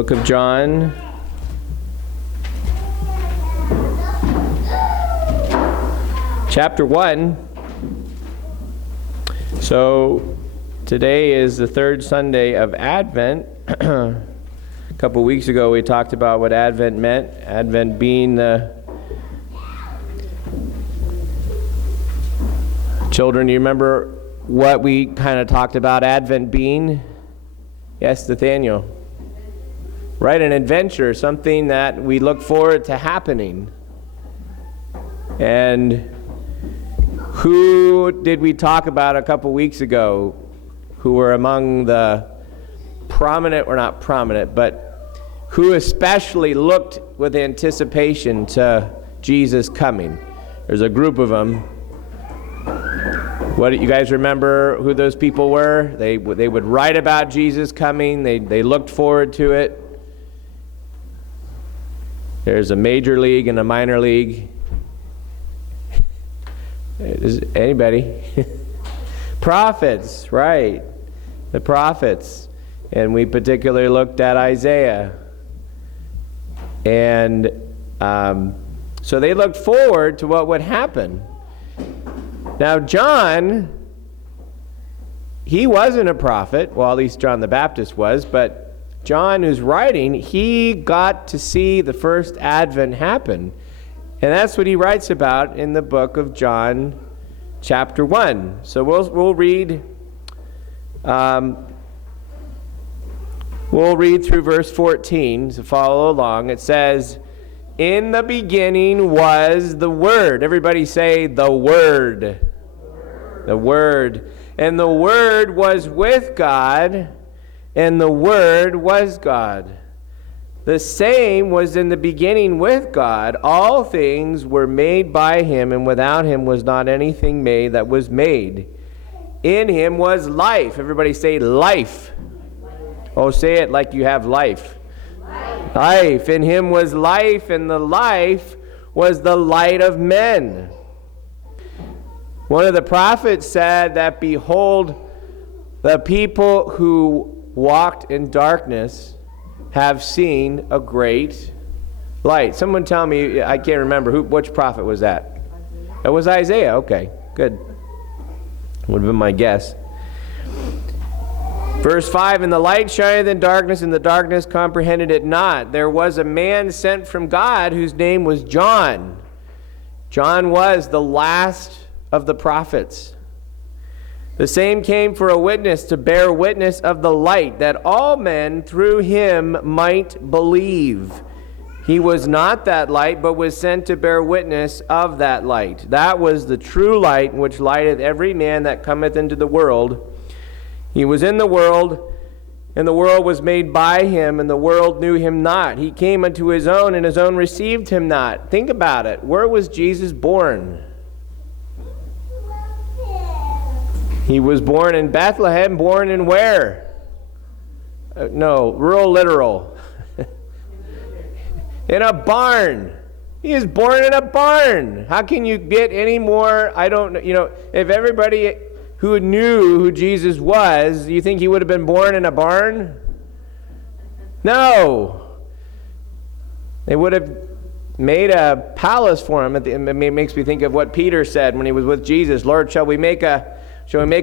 Book of John. Chapter 1. So today is the third Sunday of Advent. A couple weeks ago we talked about what Advent meant. Advent being the... Children, do you remember what we kind of talked about Advent being? Yes, Nathaniel. Right, an adventure, something that we look forward to happening. And who did we talk about a couple weeks ago who were among the prominent, or not prominent, but who especially looked with anticipation to Jesus coming? There's a group of them. What, you guys remember who those people were? They would write about Jesus coming. They looked forward to it. There's a major league and a minor league. Is anybody? Prophets, right. The prophets. And we particularly looked at Isaiah. And so they looked forward to what would happen. Now John, he wasn't a prophet. Well, at least John the Baptist was. But John, who's writing, he got to see the first Advent happen. And that's what he writes about in the book of John, chapter 1. So we'll read through verse 14 to follow along. It says, "In the beginning was the Word." Everybody say, the Word. The Word. "And the Word was with God, and the Word was God. The same was in the beginning with God. All things were made by him, and without him was not anything made that was made. In him was life." Everybody say life. Oh, say it like you have life. Life. "In him was life, and the life was the light of men." One of the prophets said that, "Behold, the people who walked in darkness have seen a great light." Someone tell me, I can't remember, which prophet was that? It was Isaiah. Okay, good. Would have been my guess. Verse 5, "And the light shineth in darkness, and the darkness comprehended it not. There was a man sent from God whose name was John." John was the last of the prophets. "The same came for a witness, to bear witness of the light, that all men through him might believe. He was not that light, but was sent to bear witness of that light. That was the true light, which lighteth every man that cometh into the world. He was in the world, and the world was made by him, and the world knew him not. He came unto his own, and his own received him not." Think about it. Where was Jesus born? He was born in Bethlehem. Born in where? No, rural literal. In a barn. He is born in a barn. How can you get any more? I don't know. If everybody who knew who Jesus was, you think he would have been born in a barn? No. They would have made a palace for him. It makes me think of what Peter said when he was with Jesus. "Lord, shall we make a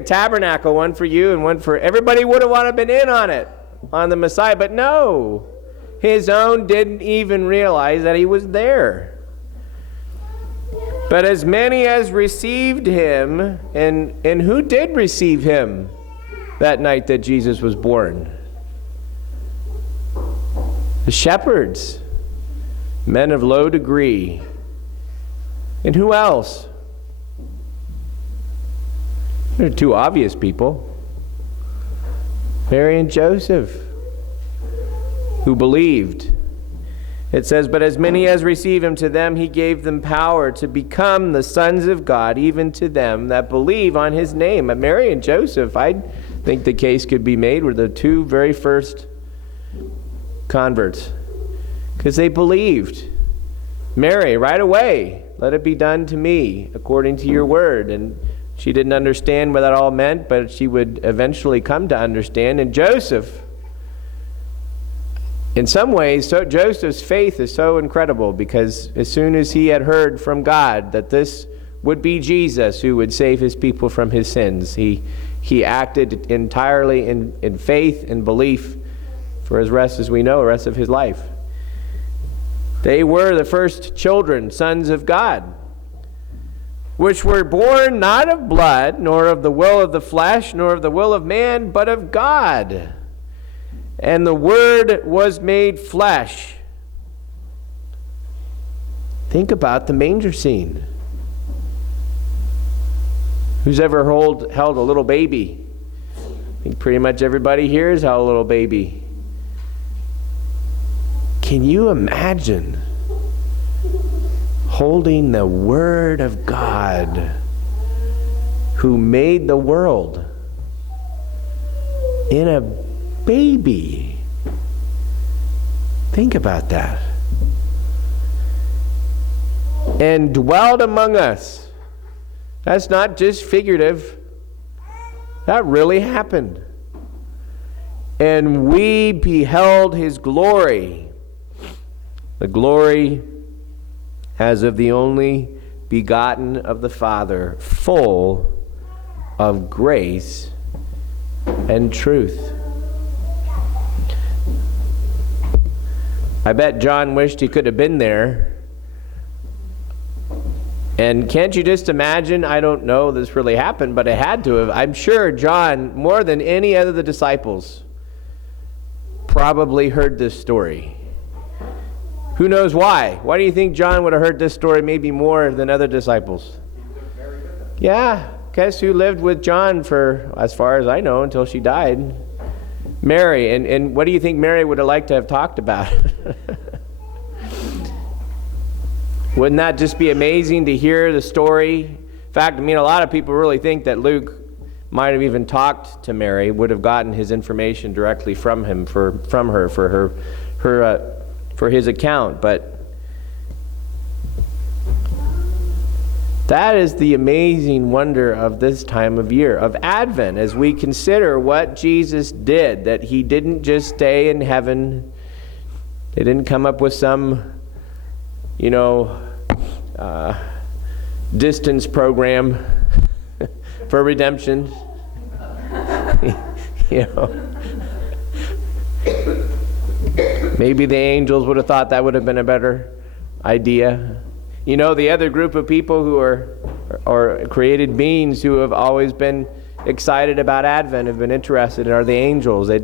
tabernacle, one for you and one for..." Everybody would have wanted to been in on it, on the Messiah, but no. His own didn't even realize that he was there. "But as many as received him," and who did receive him that night that Jesus was born? The shepherds, men of low degree. And who else? There are two obvious people. Mary and Joseph, who believed. It says, "But as many as receive him, to them he gave them power to become the sons of God, even to them that believe on his name." And Mary and Joseph, I think the case could be made, were the two very first converts, because they believed. Mary, right away, "Let it be done to me according to your word." And she didn't understand what that all meant, but she would eventually come to understand. And Joseph, in some ways, Joseph's faith is so incredible, because as soon as he had heard from God that this would be Jesus who would save his people from his sins, he acted entirely in faith and belief for his rest, as we know, the rest of his life. They were the first children, sons of God, which were born not of blood, nor of the will of the flesh, nor of the will of man, but of God. And the Word was made flesh. Think about the manger scene. Who's ever held a little baby? I think pretty much everybody here has held a little baby. Can you imagine holding the Word of God, who made the world, in a baby? Think about that. And dwelled among us. That's not just figurative. That really happened. And we beheld his glory, the glory as of the only begotten of the Father, full of grace and truth. I bet John wished he could have been there. And can't you just imagine? I don't know this really happened, but it had to have. I'm sure John, more than any other of the disciples, probably heard this story. Who knows why? Why do you think John would have heard this story maybe more than other disciples? Yeah, guess who lived with John for, as far as I know, until she died? Mary. And what do you think Mary would have liked to have talked about? Wouldn't that just be amazing to hear the story? In fact, a lot of people really think that Luke might have even talked to Mary, would have gotten his information directly from him, from her, for his account. But that is the amazing wonder of this time of year, of Advent, as we consider what Jesus did, that he didn't just stay in heaven. They didn't come up with some, distance program for redemption. Maybe the angels would have thought that would have been a better idea. The other group of people who are created beings who have always been excited about Advent, have been interested, are the angels. I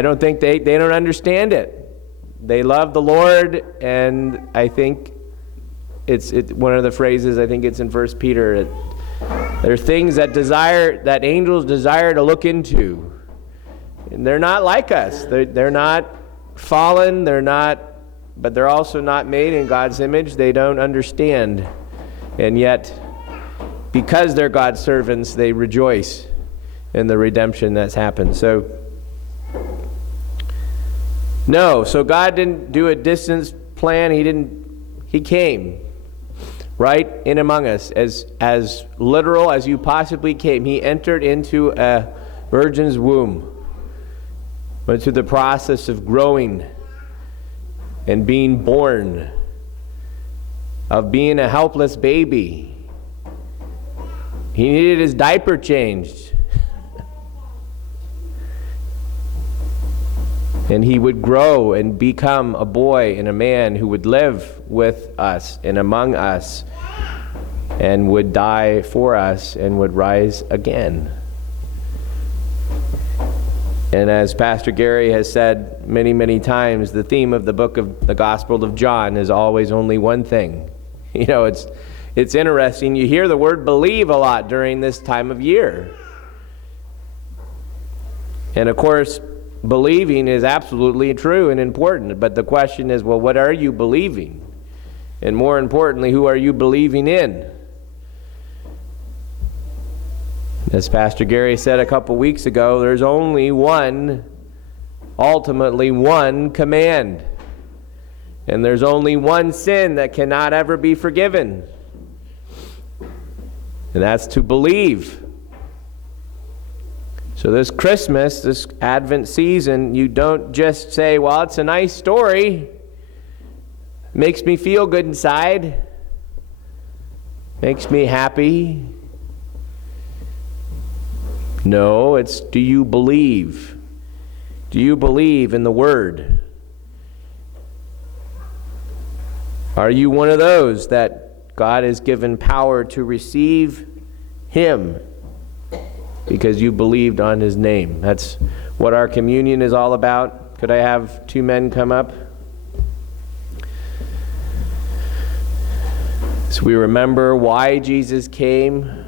don't think they don't understand it. They love the Lord, and I think it's one of the phrases, I think it's in 1 Peter. There are things that angels desire to look into. And they're not like us. They're not fallen, but they're also not made in God's image. They don't understand. And yet, because they're God's servants, they rejoice in the redemption that's happened. So God didn't do a distance plan. He came right in among us, as literal as you possibly came. He entered into a virgin's womb, went through the process of growing and being born, of being a helpless baby. He needed his diaper changed. And he would grow and become a boy and a man who would live with us and among us, and would die for us and would rise again. And as Pastor Gary has said many, many times, the theme of the book of the Gospel of John is always only one thing. It's interesting. You hear the word believe a lot during this time of year. And of course, believing is absolutely true and important, but the question is, well, what are you believing? And more importantly, who are you believing in? As Pastor Gary said a couple weeks ago, there's only ultimately one command. And there's only one sin that cannot ever be forgiven. And that's to believe. So this Christmas, this Advent season, you don't just say, well, it's a nice story. Makes me feel good inside. Makes me happy. No, it's, do you believe? Do you believe in the Word? Are you one of those that God has given power to receive Him because you believed on His name? That's what our communion is all about. Could I have 2 men come up? So we remember why Jesus came,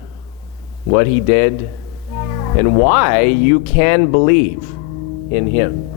what He did, and why you can believe in Him.